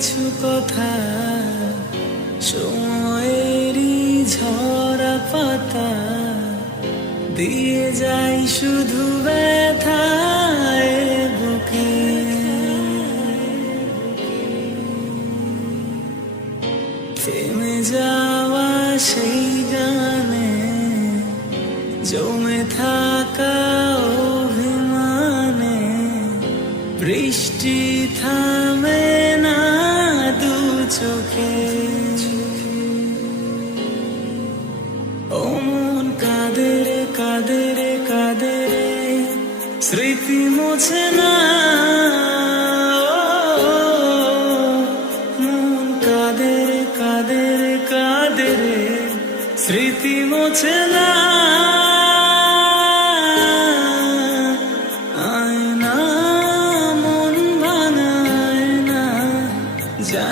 কিছু কথা সময়েরই ঝরা পাতা দিয়ে যাই শুধু ব্যথায় বুকে। থেমে যাওয়া সেই গানে জমে থাকা অভিমানে বৃষ্টি থামে না দু চোখে। ও মন কাঁদে রে কাঁদে রে কাঁদে রে স্মৃতি মোছে না। মন কাঁদে রে কাঁদে রে কাঁদে রে স্মৃতি মোছে না। আয়না মন ভাঙায় না যায়।